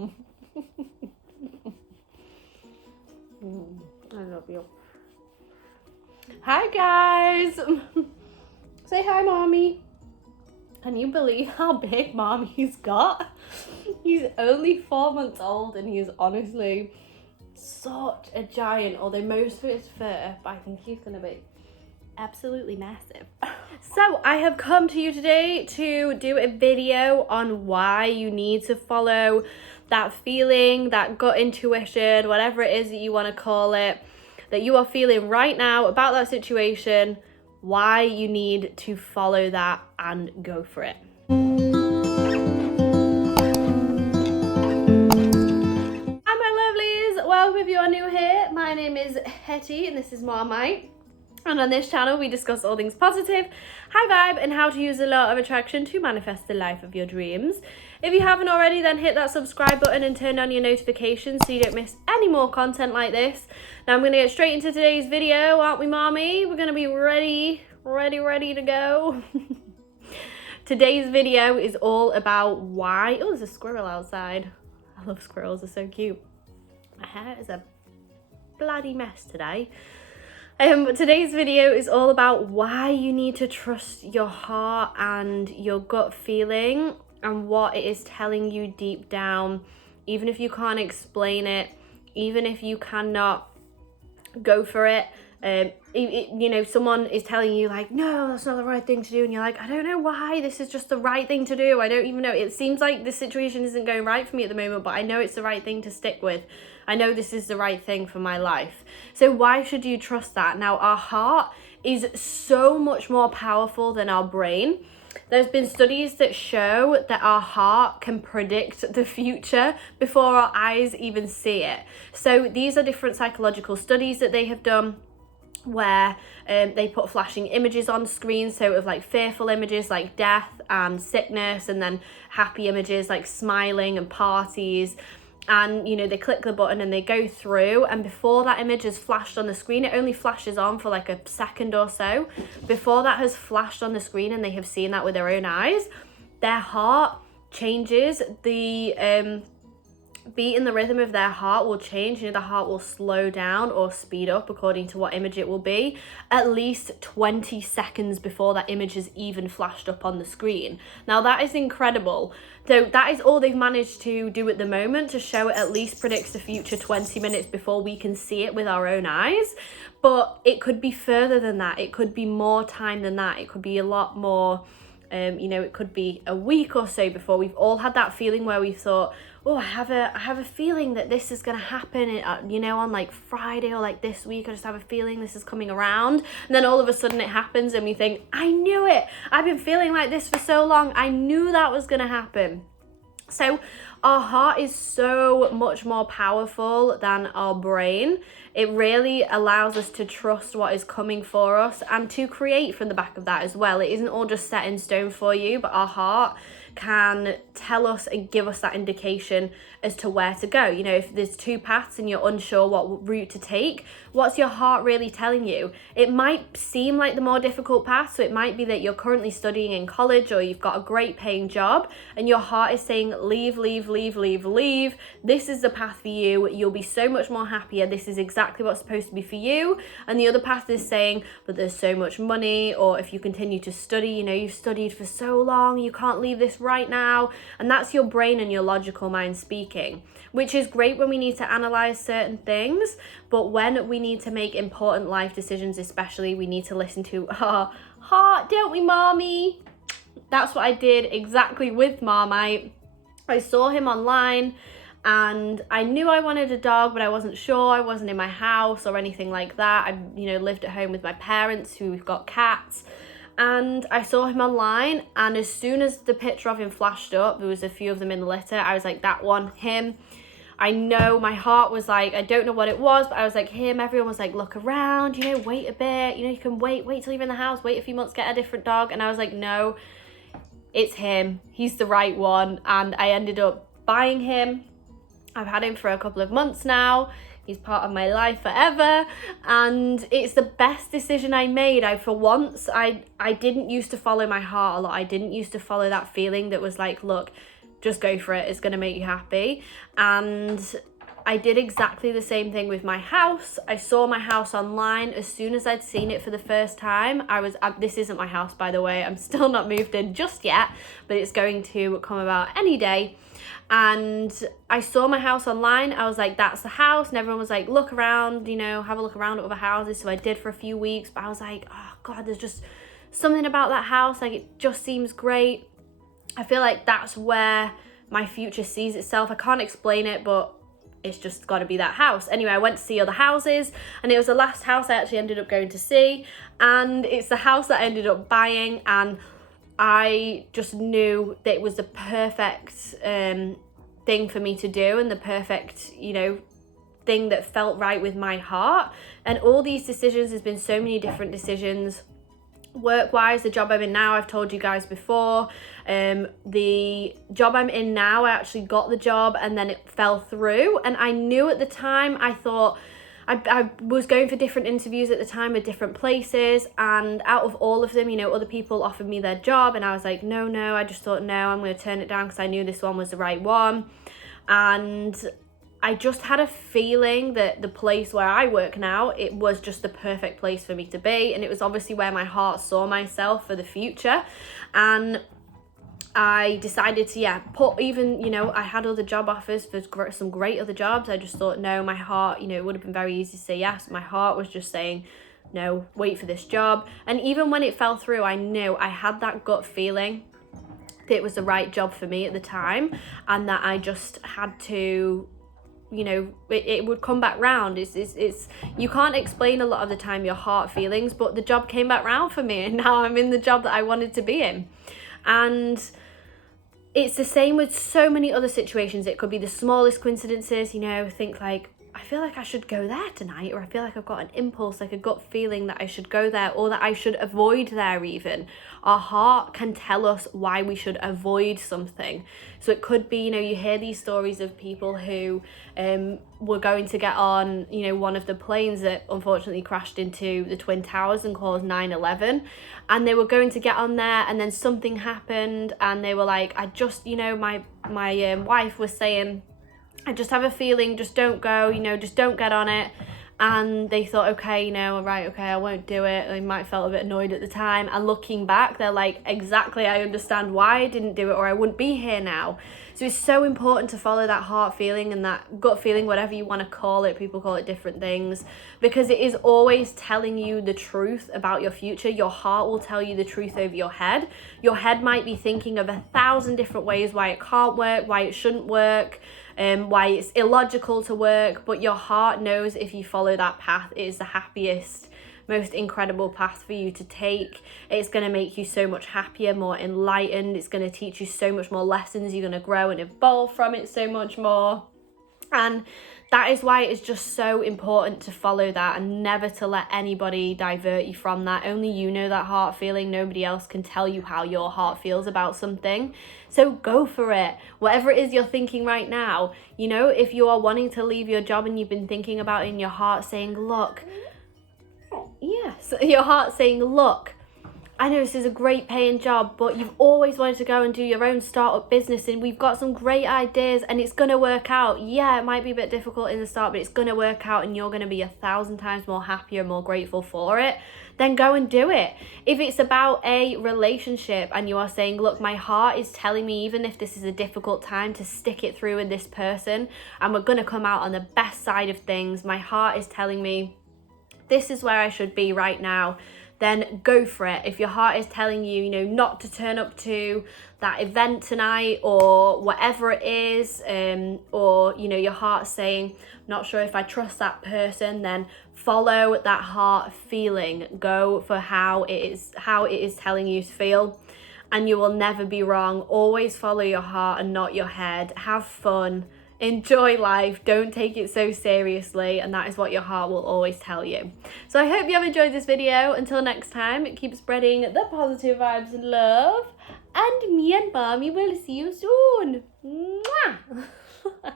I love you. Hi guys. Say hi, mommy. Can you believe how big mommy's got? He's only 4 months old and he's honestly such a giant, although most of it is fur, but I think he's gonna be absolutely massive. So I have come to you today to do a video on why you need to follow that feeling, that gut intuition, whatever it is that you want to call it, that you are feeling right now about that situation, why you need to follow that and go for it. Hi my lovelies, welcome if you are new here. My name is Hetty and this is Marmite. And on this channel, we discuss all things positive, high vibe, and how to use the law of attraction to manifest the life of your dreams. If you haven't already, then hit that subscribe button and turn on your notifications so you don't miss any more content like this. Now I'm going to get straight into today's video, aren't we, mommy? We're going to be ready to go. Today's video is all about why... Oh, there's a squirrel outside. I love squirrels, they're so cute. My hair is a bloody mess today. Today's video is all about why you need to trust your heart and your gut feeling and what it is telling you deep down, even if you can't explain it, even if you cannot go for it. You know, someone is telling you like, no, that's not the right thing to do, and you're like, I don't know why, this is just the right thing to do. I don't even know, it seems like this situation isn't going right for me at the moment, but I know it's the right thing to stick with. I know this is the right thing for my life. So why should you trust that? Now, our heart is so much more powerful than our brain. There's been studies that show that our heart can predict the future before our eyes even see it. So these are different psychological studies that they have done, where they put flashing images on screen, so of like fearful images like death and sickness, and then happy images like smiling and parties. And you know, they click the button and they go through, and before that image is flashed on the screen, it only flashes on for like a second or so. Before that has flashed on the screen and they have seen that with their own eyes, their heart changes. The beat and the rhythm of their heart will change. You know, the heart will slow down or speed up according to what image it will be, at least 20 seconds before that image has even flashed up on the screen. Now that is incredible. So that is all they've managed to do at the moment, to show it at least predicts the future 20 minutes before we can see it with our own eyes. But it could be further than that. It could be more time than that. It could be a lot more. You know, it could be a week or so before we've all had that feeling where we thought, oh, I have a feeling that this is going to happen, you know, on like Friday or like this week. I just have a feeling this is coming around. And then all of a sudden it happens and we think, I knew it. I've been feeling like this for so long. I knew that was going to happen. So our heart is so much more powerful than our brain. It really allows us to trust what is coming for us and to create from the back of that as well. It isn't all just set in stone for you, but our heart can tell us and give us that indication as to where to go. You know, if there's two paths and you're unsure what route to take, what's your heart really telling you? It might seem like the more difficult path, so it might be that you're currently studying in college or you've got a great paying job and your heart is saying leave. This is the path for you. You'll be so much more happier. This is exactly what's supposed to be for you. And the other path is saying, but there's so much money, or if you continue to study, you know, you've studied for so long, you can't leave this right now. And that's your brain and your logical mind speaking, which is great when we need to analyze certain things, but when we need to make important life decisions especially, we need to listen to our heart, don't we, mommy? That's what I did exactly with Marmite. I saw him online and I knew I wanted a dog, but I wasn't sure. I wasn't in my house or anything like that. I, you know, lived at home with my parents who've got cats. And I saw him online, and as soon as the picture of him flashed up, there was a few of them in the litter, I was like, that one, him. I know my heart was like, I don't know what it was, but I was like, him. Everyone was like, look around, you know, wait a bit, you know, you can wait till you're in the house, wait a few months, get a different dog. And I was like, no, it's him. He's the right one. And I ended up buying him. I've had him for a couple of months now. He's part of my life forever, and it's the best decision I made. For once, I didn't used to follow my heart a lot. I didn't used to follow that feeling that was like, look, just go for it. It's going to make you happy. And I did exactly the same thing with my house. I saw my house online. As soon as I'd seen it for the first time, this isn't my house, by the way. I'm still not moved in just yet, but it's going to come about any day. And I saw my house online. I was like, that's the house. And everyone was like, look around, you know, have a look around at other houses. So I did for a few weeks, but I was like, oh God, there's just something about that house. Like, it just seems great. I feel like that's where my future sees itself. I can't explain it, but it's just got to be that house. Anyway, I went to see other houses, and it was the last house I actually ended up going to see. And it's the house that I ended up buying, and I just knew that it was the perfect thing for me to do, and the perfect, you know, thing that felt right with my heart. And all these decisions, there's been so many different decisions. Work-wise, the job I'm in now, I've told you guys before, the job I'm in now, I actually got the job and then it fell through. And I knew at the time, I thought, I was going for different interviews at the time at different places, and out of all of them, you know, other people offered me their job, and I was like, no, I just thought, no, I'm going to turn it down, because I knew this one was the right one. And I just had a feeling that the place where I work now, it was just the perfect place for me to be. And it was obviously where my heart saw myself for the future. And I decided to, put, even, you know, I had other job offers for some great other jobs. I just thought, no, my heart, you know, it would have been very easy to say yes. My heart was just saying, no, wait for this job. And even when it fell through, I knew I had that gut feeling that it was the right job for me at the time, and that I just had to, you know, it would come back round. It's you can't explain a lot of the time your heart feelings, but the job came back round for me, and now I'm in the job that I wanted to be in. And it's the same with so many other situations. It could be the smallest coincidences, you know, think like, I feel like I should go there tonight, or I feel like I've got an impulse, like a gut feeling that I should go there, or that I should avoid there even. Our heart can tell us why we should avoid something. So it could be, you know, you hear these stories of people who were going to get on, you know, one of the planes that unfortunately crashed into the Twin Towers and caused 9/11. And they were going to get on there, and then something happened, and they were like, I just, you know, my wife was saying, I just have a feeling, just don't go, you know, just don't get on it. And they thought, okay, you know, right, okay, I won't do it. They might have felt a bit annoyed at the time. And looking back, they're like, exactly, I understand why I didn't do it, or I wouldn't be here now. So it's so important to follow that heart feeling and that gut feeling, whatever you want to call it. People call it different things, because it is always telling you the truth about your future. Your heart will tell you the truth over your head. Your head might be thinking of 1,000 different ways why it can't work, why it shouldn't work, why it's illogical to work, but your heart knows if you follow that path, it is the happiest, most incredible path for you to take. It's going to make you so much happier, more enlightened. It's going to teach you so much more lessons. You're going to grow and evolve from it so much more. And that is why it's just so important to follow that, and never to let anybody divert you from that. Only you know that heart feeling. Nobody else can tell you how your heart feels about something. So go for it. Whatever it is you're thinking right now, you know, if you are wanting to leave your job and you've been thinking about it in your heart, saying, look, yes, your heart saying, look, I know this is a great paying job, but you've always wanted to go and do your own startup business, and we've got some great ideas, and it's going to work out. Yeah, it might be a bit difficult in the start, but it's going to work out, and you're going to be 1,000 times more happier, more grateful for it. Then go and do it. If it's about a relationship and you are saying, look, my heart is telling me, even if this is a difficult time, to stick it through with this person, and we're going to come out on the best side of things. My heart is telling me this is where I should be right now. Then go for it. If your heart is telling you, you know, not to turn up to that event tonight, or whatever it is, or, you know, your heart's saying, not sure if I trust that person, then follow that heart feeling. Go for how it is telling you to feel, and you will never be wrong. Always follow your heart and not your head. Have fun. Enjoy life, don't take it so seriously, and that is what your heart will always tell you. So I hope you have enjoyed this video. Until next time, keep spreading the positive vibes and love, and me and Mommy will see you soon. Mwah!